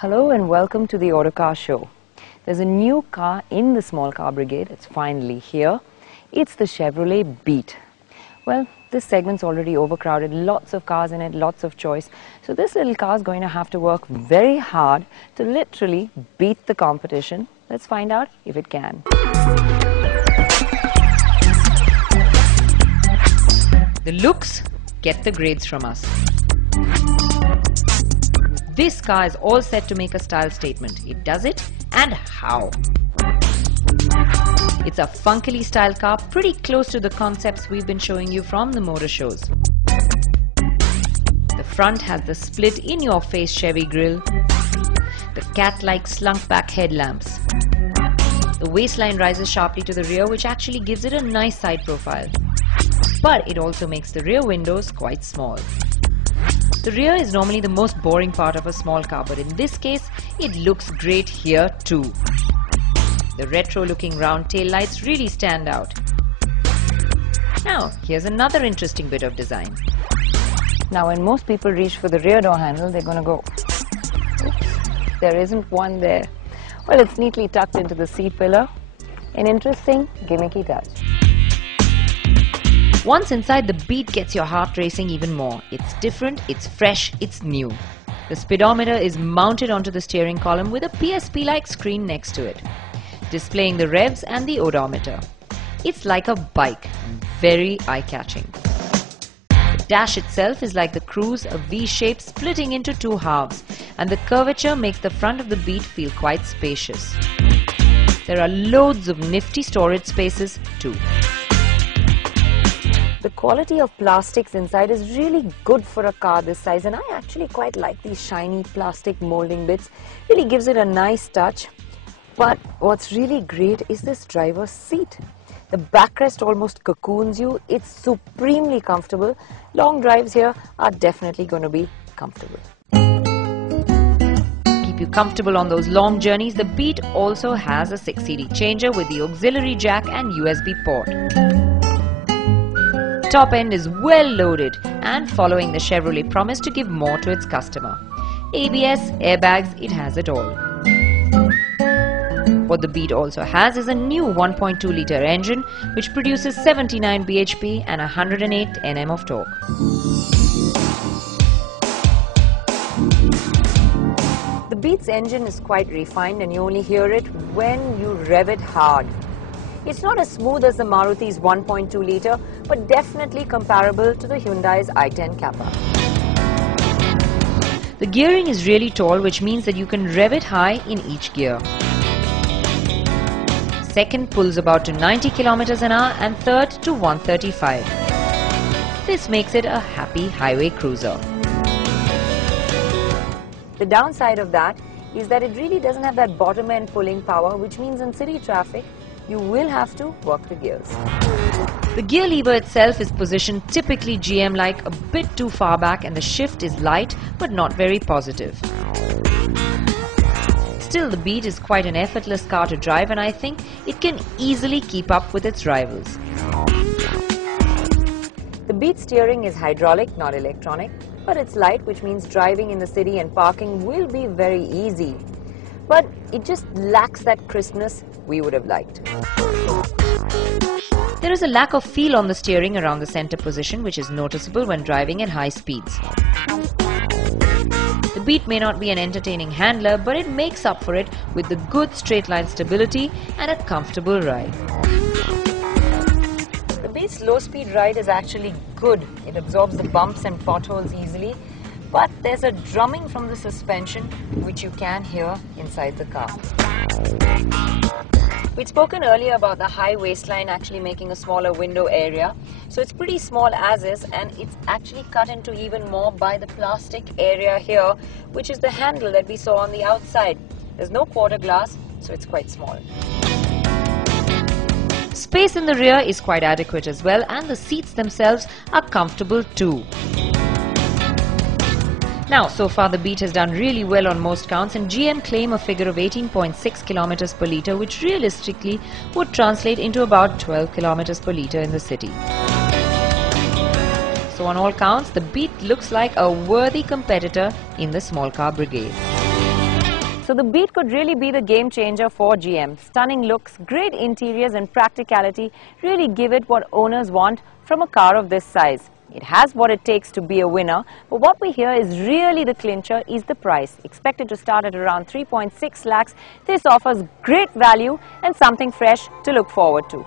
Hello and welcome to the Autocar Show. There's a new car in the small car brigade. It's finally here. It's the Chevrolet Beat. Well, this segment's already overcrowded, lots of cars in it, lots of choice. So this little car is going to have to work very hard to literally beat the competition. Let's find out if it can. The looks get the grades from us. This car is all set to make a style statement. It does it, and how? It's a funkily styled car, pretty close to the concepts we've been showing you from the motor shows. The front has the split in-your-face Chevy grille, the cat-like slunk-back headlamps. The waistline rises sharply to the rear, which actually gives it a nice side profile. But it also makes the rear windows quite small. The rear is normally the most boring part of a small car, but in this case, it looks great here too. The retro-looking round tail lights really stand out. Now, here's another interesting bit of design. Now, when most people reach for the rear door handle, they're going to go, oops, there isn't one there. Well, it's neatly tucked into the C-pillar. An interesting, gimmicky touch. Once inside, the Beat gets your heart racing even more. It's different, it's fresh, it's new. The speedometer is mounted onto the steering column with a PSP-like screen next to it, displaying the revs and the odometer. It's like a bike, very eye-catching. The dash itself is like the Cruise, a V-shape splitting into two halves, and the curvature makes the front of the Beat feel quite spacious. There are loads of nifty storage spaces too. The quality of plastics inside is really good for a car this size, and I actually quite like these shiny plastic molding bits. Really gives it a nice touch. But what's really great is this driver's seat. The backrest almost cocoons you. It's supremely comfortable. Long drives here are definitely going to be comfortable. Keep you comfortable on those long journeys, the Beat also has a 6CD changer with the auxiliary jack and USB port. Top end is well loaded and following the Chevrolet promise to give more to its customer. ABS, airbags, it has it all. What the Beat also has is a new 1.2-litre engine which produces 79 bhp and 108 Nm of torque. The Beat's engine is quite refined and you only hear it when you rev it hard. It's not as smooth as the Maruti's 1.2-litre, but definitely comparable to the Hyundai's i10 Kappa. The gearing is really tall, which means that you can rev it high in each gear. Second pulls about to 90 km an hour and third to 135. This makes it a happy highway cruiser. The downside of that is that it really doesn't have that bottom end pulling power, which means in city traffic, you will have to work the gears. The gear lever itself is positioned typically GM-like, a bit too far back, and the shift is light but not very positive. Still, the Beat is quite an effortless car to drive, and I think it can easily keep up with its rivals. The Beat steering is hydraulic, not electronic, but it's light, which means driving in the city and parking will be very easy. But it just lacks that crispness we would have liked. There is a lack of feel on the steering around the center position, which is noticeable when driving at high speeds. The Beat may not be an entertaining handler, but it makes up for it with the good straight line stability and a comfortable ride. The Beat's low-speed ride is actually good. It absorbs the bumps and potholes easily. But there's a drumming from the suspension which you can hear inside the car. We'd spoken earlier about the high waistline actually making a smaller window area. So it's pretty small as is, and it's actually cut into even more by the plastic area here, which is the handle that we saw on the outside. There's no quarter glass, so it's quite small. Space in the rear is quite adequate as well, and the seats themselves are comfortable too. Now, so far the Beat has done really well on most counts, and GM claim a figure of 18.6 km per litre, which realistically would translate into about 12 km per litre in the city. So on all counts, the Beat looks like a worthy competitor in the small car brigade. So the Beat could really be the game changer for GM. Stunning looks, great interiors and practicality really give it what owners want from a car of this size. It has what it takes to be a winner, but what we hear is really the clincher is the price. Expected to start at around 3.6 lakhs, this offers great value and something fresh to look forward to.